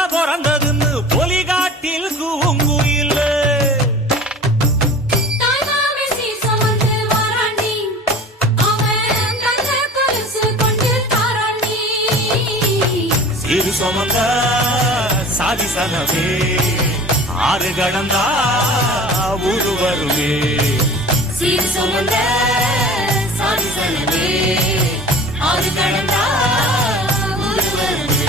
புள்ள பிறந்ததுன்னு பொலிகாட்டில் கூங்குயில் சீரு சுமந்த சாதிசனவே ஆறு கடந்தா ஊரு வருவே சீரு சுமந்த சாதிசனவே ஆறு கடந்தா ஊரு வருவே